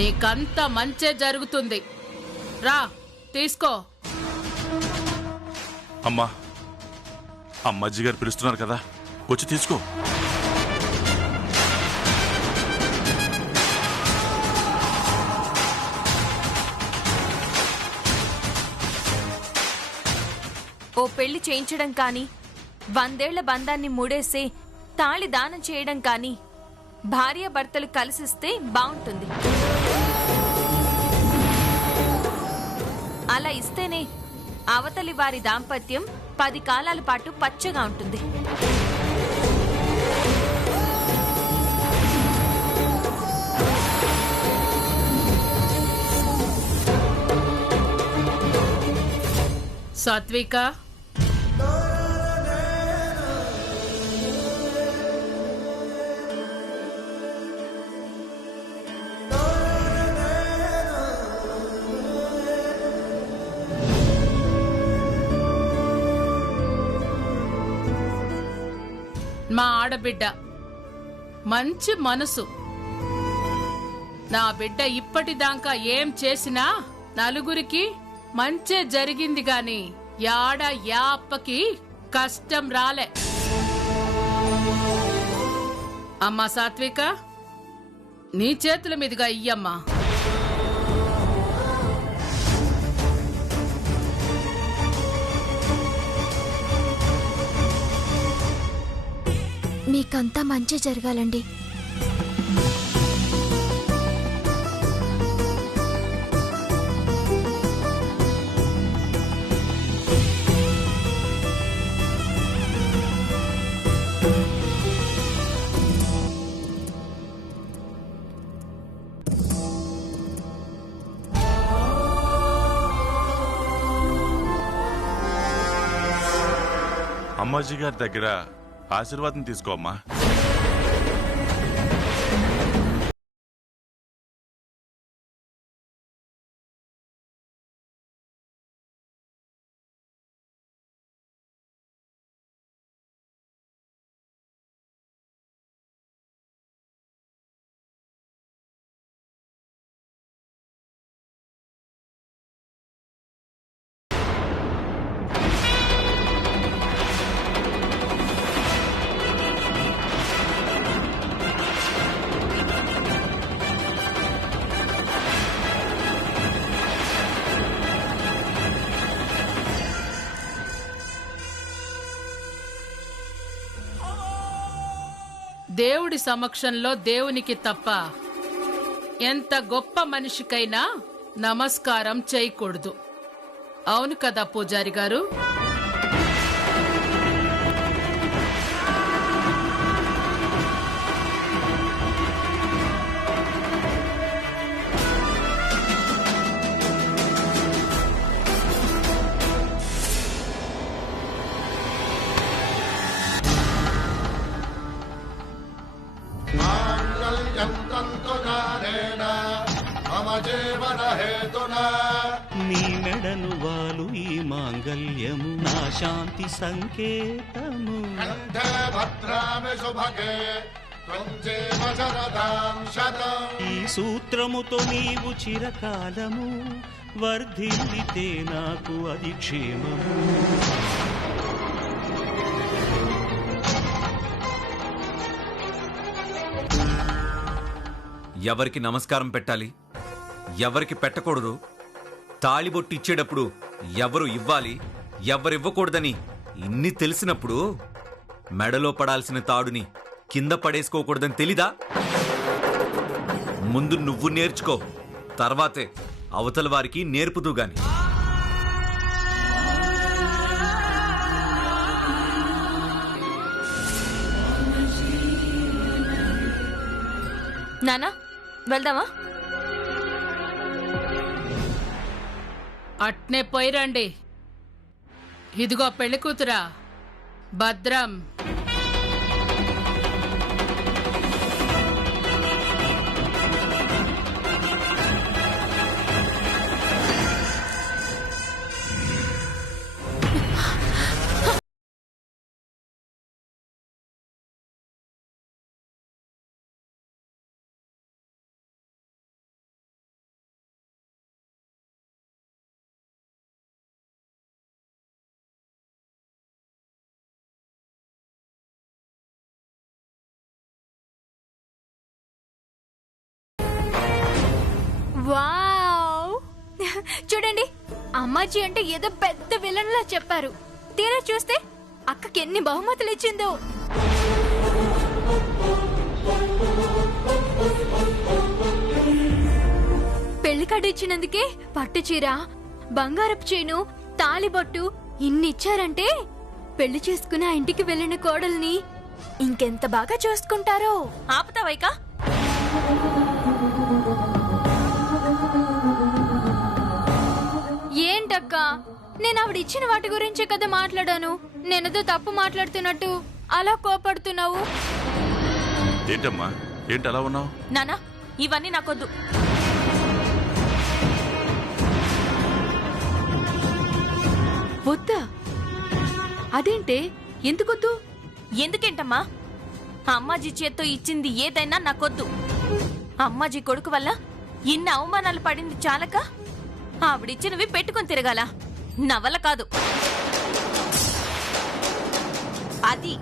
నీకంత మంచే జరుగుతుంది. రా తీసుకో. అమ్మా, అమ్మాజీ గారు పిలుస్తున్నారు కదా, వచ్చి తీసుకో. ఓ పెళ్లి చేయించడం కానీ, 100 ఏళ్ల బంధాన్ని మూడేసే తాళి దానం చేయడం కానీ భార్యాభర్తలు కలిసిస్తే బాగుంటుంది. అలా ఇస్తేనే అవతలి వారి దాంపత్యం 10 కాలాల పాటు పచ్చగా ఉంటుంది. సాత్విక, మా ఆడబిడ్డ మంచి మనసు. నా బిడ్డ ఇప్పటిదాకా ఏం చేసినా నలుగురికి మంచే జరిగింది గాని యాడ యాప్పకి కష్టం రాలే. అమ్మా సాత్విక, నీ చేతుల మీదుగా ఇయ్యమ్మా. మీకంతా మంచి జరగాలండి. అమ్మాజీ గారి దగ్గర ఆశీర్వాదం తీసుకోమ్మా. దేవుడి సమక్షంలో దేవునికి తప్ప ఎంత గొప్ప మనిషికైనా నమస్కారం చేయకూడదు. అవును కదా పూజారి గారు? నీ మెడను వాలు ఈ మాంగళ్యము నా శాంతి సంకేతము. ఈ సూత్రముతో నీవు చిరకాలము వర్ధిల్లితే నాకు అది క్షేమము. ఎవరికి నమస్కారం పెట్టాలి, ఎవరికి పెట్టకూడదు, తాళిబొట్టు ఇచ్చేటప్పుడు ఎవరు ఇవ్వాలి, ఎవరివ్వకూడదని ఇన్ని తెలిసినప్పుడు మెడలో పడాల్సిన తాడుని కింద పడేసుకోకూడదని తెలీదా? ముందు నువ్వు నేర్చుకో, తర్వాతే అవతల వారికి నేర్పుతూ గాని. నానా, వెళ్దామా? అట్నే పోయిరండి. ఇదిగో పెళ్లి కూతురా, భద్రం. వావ్ చూడండి, అమ్మాజీ అంటే ఏదో పెద్ద విలన్ లా చెప్పారు. తీరా చూస్తే అక్కకి ఎన్ని బహుమతులు ఇచ్చిందో. పెళ్లి కార్డు ఇచ్చినందుకే పట్టు చీర, బంగారపు చేను, తాలిబొట్టు ఇన్ని ఇచ్చారంటే పెళ్లి చేసుకుని ఆ ఇంటికి వెళ్ళిన కోడల్ని ఇంకెంత బాగా చూసుకుంటారో. ఆపుతావైకా? ఏంటక్క, నేను ఆవిడ ఇచ్చిన వాటి గురించే కదా మాట్లాడాను. నేనేదో తప్పు మాట్లాడుతున్నట్టు అలా కోపడుతున్నావు. ఏంటమ్మా, ఏంటి అలా ఉన్నావు? నానా, ఇవన్నీ నాకొద్దు. వద్దా? అదేంటే, ఎందుకొద్దు? ఎందుకేంటమ్మా? అమ్మాజీ చేత్తో ఇచ్చింది ఏదైనా నాకొద్దు. అమ్మాజీ కొడుకు వల్ల ఇన్ని అవమానాలు పడింది చాలక ఆవిడిచ్చినవి పెట్టుకుని తిరగాల? నా వల్ల కాదు. అది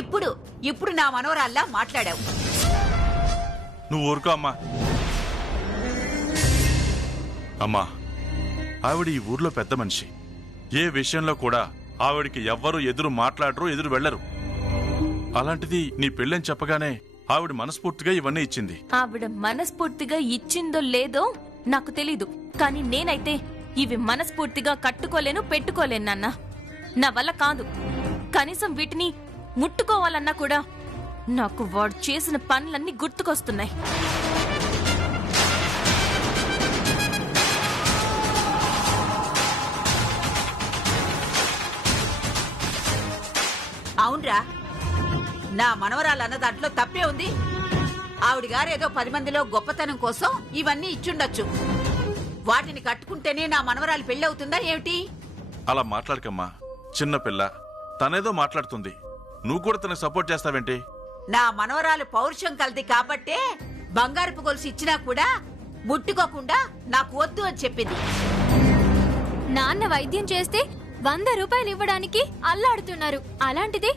ఇప్పుడు ఇప్పుడు నా మనవరాల్లా మాట్లాడావు. నువ్వు ఊరుకో అమ్మా. అమ్మా, ఆవిడ ఈ ఊర్లో పెద్ద మనిషి. ఏ విషయంలో కూడా ఆవిడికి ఎవ్వరూ ఎదురు మాట్లాడరు, ఎదురు వెళ్లరు. అలాంటిది నీ పెళ్ళని చెప్పగానే ఆవిడ మనస్ఫూర్తిగా ఇవన్నీ ఇచ్చింది. ఆవిడ మనస్ఫూర్తిగా ఇచ్చిందో లేదో నాకు తెలీదు, కానీ నేనైతే ఇవి మనస్ఫూర్తిగా కట్టుకోలేను, పెట్టుకోలేను నాన్న. నా వల్ల కాదు. కనీసం వీటిని ముట్టుకోవాలన్నా కూడా నాకు వాడు చేసిన పనులన్నీ గుర్తుకొస్తున్నాయి. అవునరా, నా మనవరాలన్న దాంట్లో తప్పే ఉంది. ఆవిడ గారేదో 10 మందిలో గొప్పతనం కోసం ఇవన్నీ ఇచ్చుండొచ్చు. వాటిని కట్టుకుంటేనే నా మనవరాలు పెళ్ళవుతుందా ఏమిటి? అలా మాట్లాడకమ్మా. చిన్న పిల్ల, తనేదో మాట్లాడుతుంది. నువ్వు కూడా తనకు సపోర్ట్ చేస్తావేంటి? నా మనవరాలు పౌరుషం కలది కాబట్టే బంగారపు గొలుసు ఇచ్చినా కూడా ముట్టుకోకుండా నాకు వద్దు అని చెప్పింది. నాన్న వైద్యం చేస్తే 100 రూపాయలు ఇవ్వడానికి అల్లాడుతున్నారు. అలాంటిది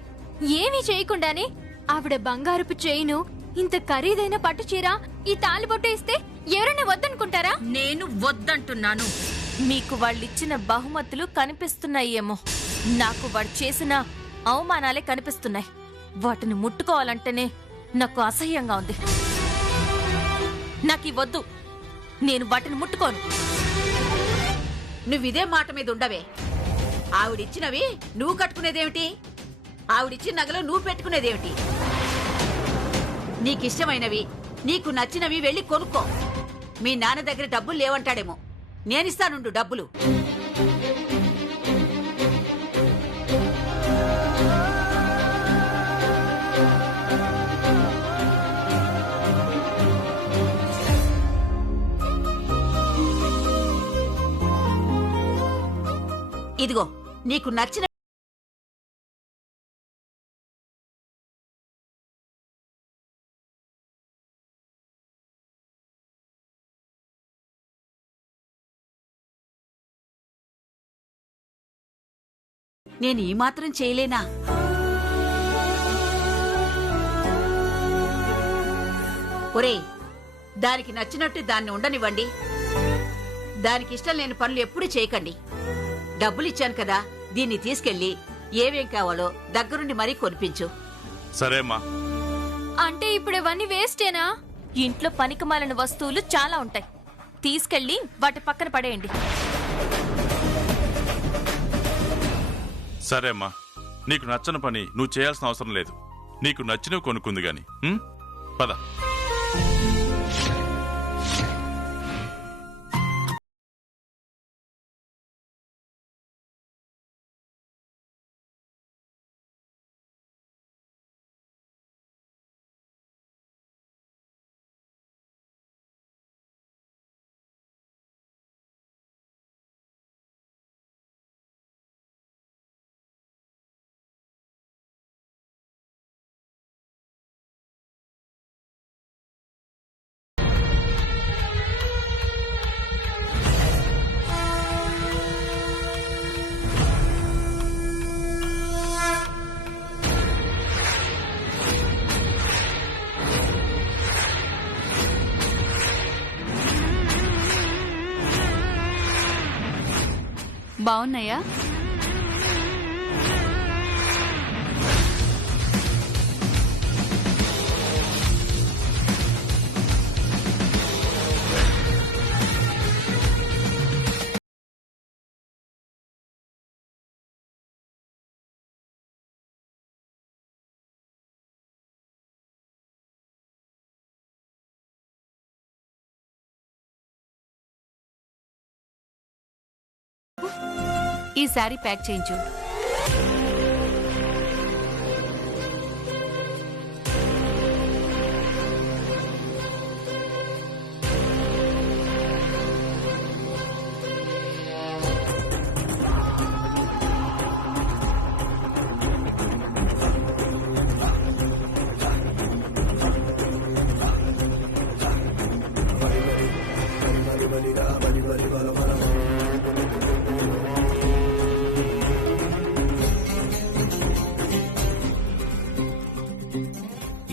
ఏమీ చేయకుండానే ఆవిడ బంగారపు చేయిను, ఇంత ఖరీదైన పట్టు చీర, ఈ తాలిబొట్టు ఇస్తే ఎవరైనా వద్దనుకుంటారా? నేను వద్దంటున్నాను. మీకు వాళ్ళిచ్చిన బహుమతులు కనిపిస్తున్నాయేమో, నాకు వాడు చేసిన అవమానాలే కనిపిస్తున్నాయి. వాటిని ముట్టుకోవాలంటేనే నాకు అసహ్యంగా ఉంది. నాకు వద్దు. నేను వాటిని ముట్టుకోను. నువ్విదే మాట మీద ఉండవే. ఆవిడిచ్చినవి నువ్వు కట్టుకునేదేమిటి? ఆవిడిచ్చిన నగలు నువ్వు పెట్టుకునేదేమిటి? నీకిష్టమైనవి, నీకు నచ్చినవి వెళ్ళి కొనుక్కో. మీ నాన్న దగ్గర డబ్బులు లేవంటాడేమో. నేనిస్తానుండు డబ్బులు. ఇదిగో, నీకు నచ్చిన నేను ఈ మాత్రం చేయలేనా? ఒరేయ్, దానికి నచ్చినట్టు దాన్ని ఉండనివ్వండి. దానికి ఇష్టం లేని పనులు ఎప్పుడూ చేయకండి. డబ్బులిచ్చాను కదా, దీన్ని తీసుకెళ్లి ఏమేం కావాలో దగ్గరుండి మరీ కొనిపించు. సరేమ్మా. అంటే ఇప్పుడు ఇవన్నీ వేస్టేనా? ఇంట్లో పనికిమాలిన వస్తువులు చాలా ఉంటాయి. తీసుకెళ్లి వాటి పక్కన పడేయండి. సరేమ్మా, నీకు నచ్చని పని నువ్వు చేయాల్సిన అవసరం లేదు. నీకు నచ్చినవి కొనుక్కుంది గాని. పద. బాగున్నాయా? ఈ శారీ ప్యాక్ చేయించు.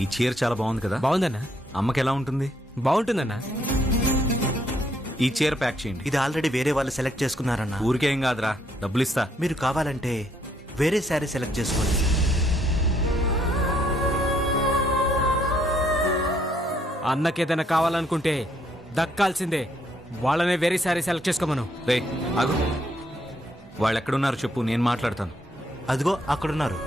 ఈ చీర చాలా బాగుంది కదా? బాగుందన్నా. అమ్మకి ఎలా ఉంటుంది? బాగుంటుందన్నా. ఈ చీర ప్యాక్ చేయండి. ఇది ఆల్రెడీ వేరే వాళ్ళు సెలెక్ట్ చేసుకున్నారన్నా. ఊరికేం కాదురా, డబ్బులు ఇస్తా. మీరు కావాలంటే వేరే శారీ సెలెక్ట్ చేసుకోండి. అన్నకేదైనా కావాలనుకుంటే దక్కాల్సిందే. వాళ్ళనే వేరే శారీ సెలెక్ట్ చేసుకోమను. రే ఆగు, వాళ్ళు ఎక్కడున్నారు చెప్పు, నేను మాట్లాడతాను. అదిగో అక్కడున్నారు.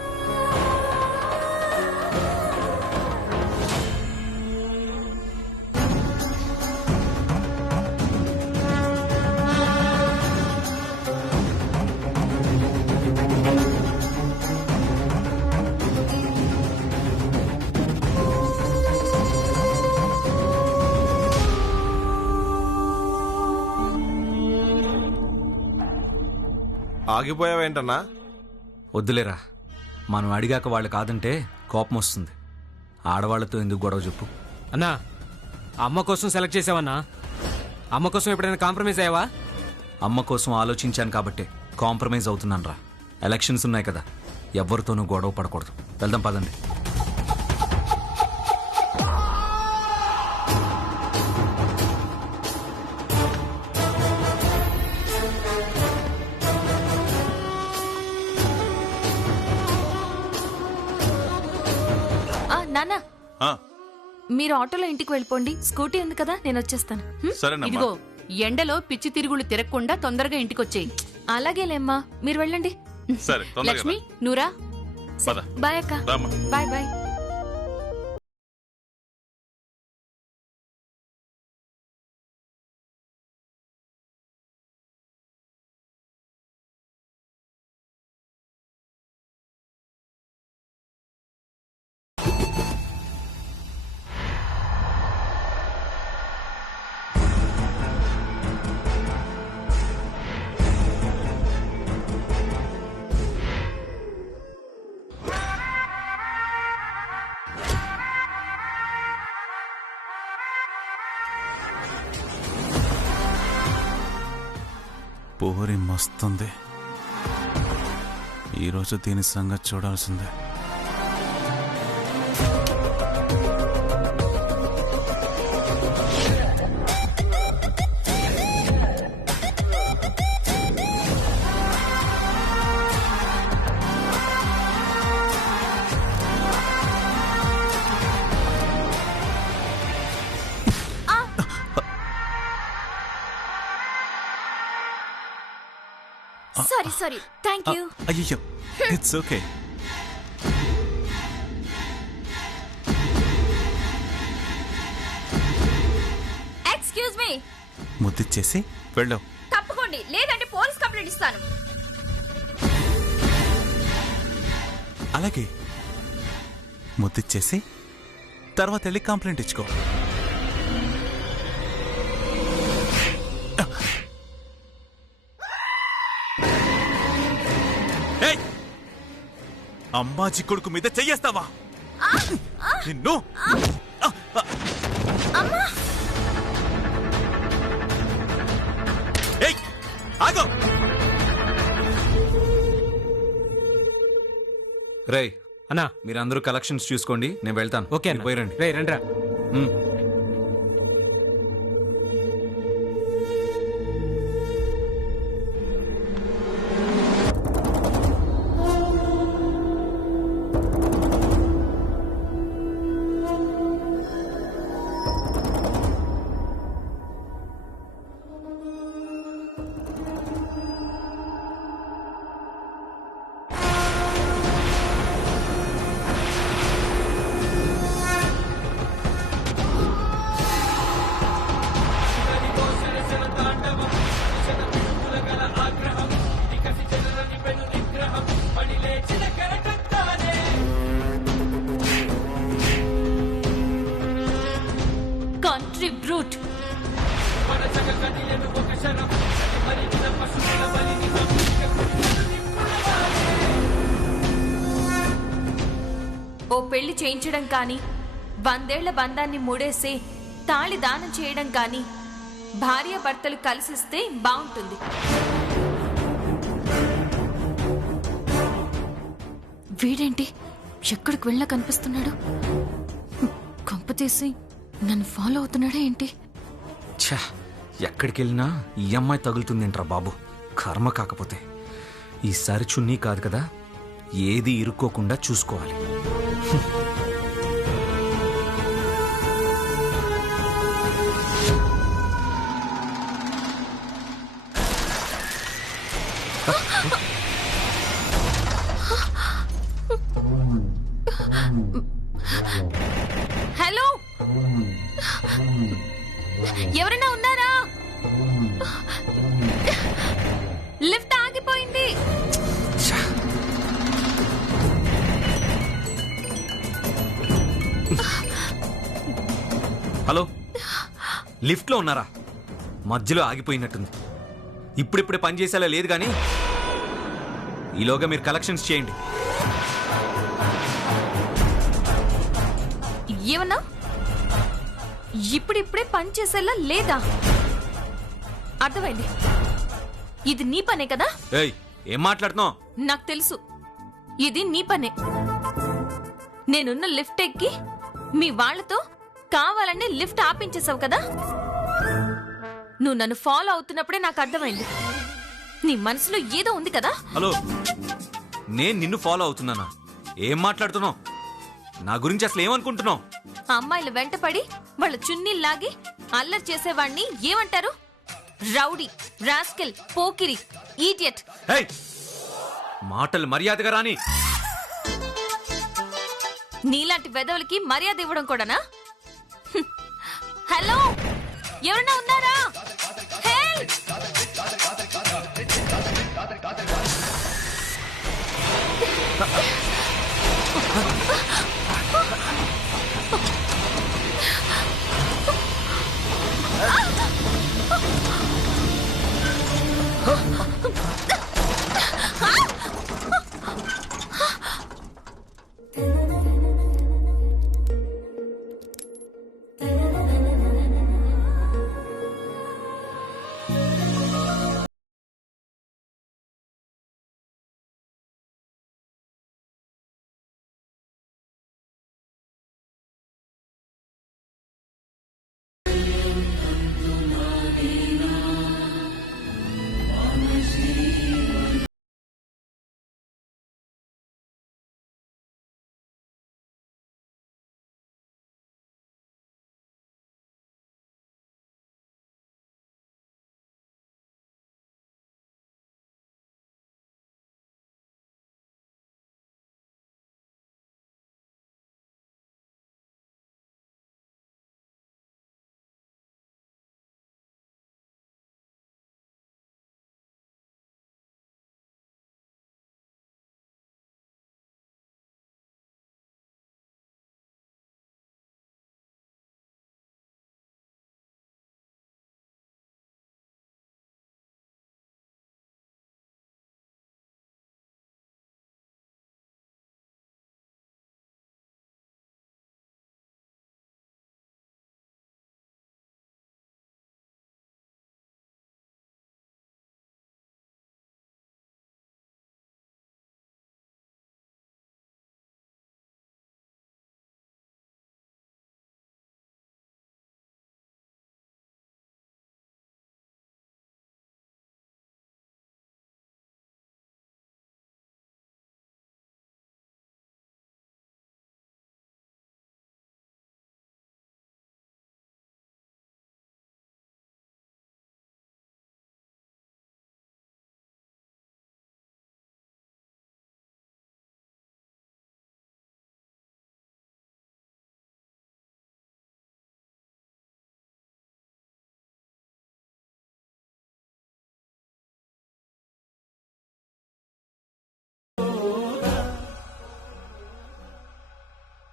ఆగిపోయావేంటన్నా? వద్దులేరా, మనం అడిగాక వాళ్ళు కాదంటే కోపం వస్తుంది. ఆడవాళ్లతో ఎందుకు గొడవ చెప్పు. అన్నా, అమ్మ కోసం సెలెక్ట్ చేసావన్నా. అమ్మ కోసం ఎప్పుడైనా కాంప్రమైజ్ అయ్యావా? అమ్మ కోసం ఆలోచించాను కాబట్టే కాంప్రమైజ్ అవుతున్నాను రా. ఎలక్షన్స్ ఉన్నాయి కదా, ఎవరితోనూ గొడవ పడకూడదు. వెళ్దాం పదండి. నాన్న, ఆ, మీరు ఆటోలో ఇంటికి వెళ్ళిపోండి. స్కూటీ ఉంది కదా, నేను వచ్చేస్తాను. సరేనమ్మా. ఇదిగో ఎండలో పిచ్చి తిరుగులు తిరగకుండా తొందరగా ఇంటికొచ్చేయి. అలాగేలేమ్మా, మీరు వెళ్ళండి. సరే, తొందరగా లక్ష్మి, నూరా. పద. బాయ్ అక్క. రామ్మా. Bye bye. పోరి మస్తుంది. ఈరోజు దీని సంగతి చూడాల్సిందే. Sorry thank you. అయ్యో, ఇట్స్ ఓకే. Excuse me. ముద్దిచ్చేసి వెళ్ళావు. తప్పుకోండి, లేదంటే పోలీస్ కంప్లైంట్ ఇస్తాను. అలాగే ముద్దిచ్చేసి తర్వాత వెళ్ళి కంప్లైంట్ ఇచ్చుకో. అమ్మాజీ కొడుకు మీద చెయ్యేస్తావా నిన్ను? ఆగో. రేయ్ అన్నా, మీరందరూ కలెక్షన్స్ చూసుకోండి, నేను వెళ్తాను. ఓకే మీరు పోయిరండి. రే రండ్రా. ఓ పెళ్లి చేయించడం కానీ 100 ఏళ్ల బంధాన్ని మూడేసే తాళి దానం చేయడం కానీ భార్యాభర్తలు కలిసిస్తే బాగుంటుంది. వీడేంటి ఎక్కడికి వెళ్ళా కనిపిస్తున్నాడు? కంప తీసి నన్ను ఫాలో అవుతున్నాడా ఏంటి? ఛా, ఎక్కడికి వెళ్ళినా ఈ అమ్మాయి తగులుతుందేంట్రా బాబు. కర్మ కాకపోతే ఈసారి చున్నీ కాదు కదా, ఏది ఇరుక్కోకుండా చూసుకోవాలి. హలో, ఎవరైనా ఉన్నారా? లిఫ్ట్ ఆగిపోయింది. హలో, లిఫ్ట్లో ఉన్నారా? మధ్యలో ఆగిపోయినట్టుంది. ఇప్పుడిప్పుడే పని చేసేలా లేదు కానీ ఈలోగా మీరు కలెక్షన్స్ చేయండి. ఏమన్నా? ఇప్పుడిప్పుడే పని చేసేలా లేదా? అర్థమైంది. ఇది నీ పనే కదా? ఏయ్, ఏం మాట్లాడుతున్నావు? నాకు తెలుసు, ఇది నీ పనే. నేనున్న లిఫ్ట్ ఎక్కి మీ వాళ్లతో కావాలని లిఫ్ట్ ఆపించేసావు కదా? నువ్వు నన్ను ఫాలో అవుతున్నప్పుడే నాకు అర్థమైంది. నీ మనసులో ఏదో ఉంది కదా? హలో, నేను నిన్ను ఫాలో అవుతున్నానా? ఏం మాట్లాడుతున్నావు? నా గురించి అసలు ఏమనుకుంటున్నావు? అమ్మాయిలు వెంటపడి వాళ్ళ చున్నీలు లాగి అల్లరి చేసేవాణ్ణి ఏమంటారు? Rowdy, rascal, Pokiri, idiot. ఏయ్, మాటలు మర్యాదగా రాని. నీలాంటి వెధవులకి మర్యాద ఇవ్వడం కూడానా? హలో, ఎవరన్నా ఉన్నారా? హెల్ప్!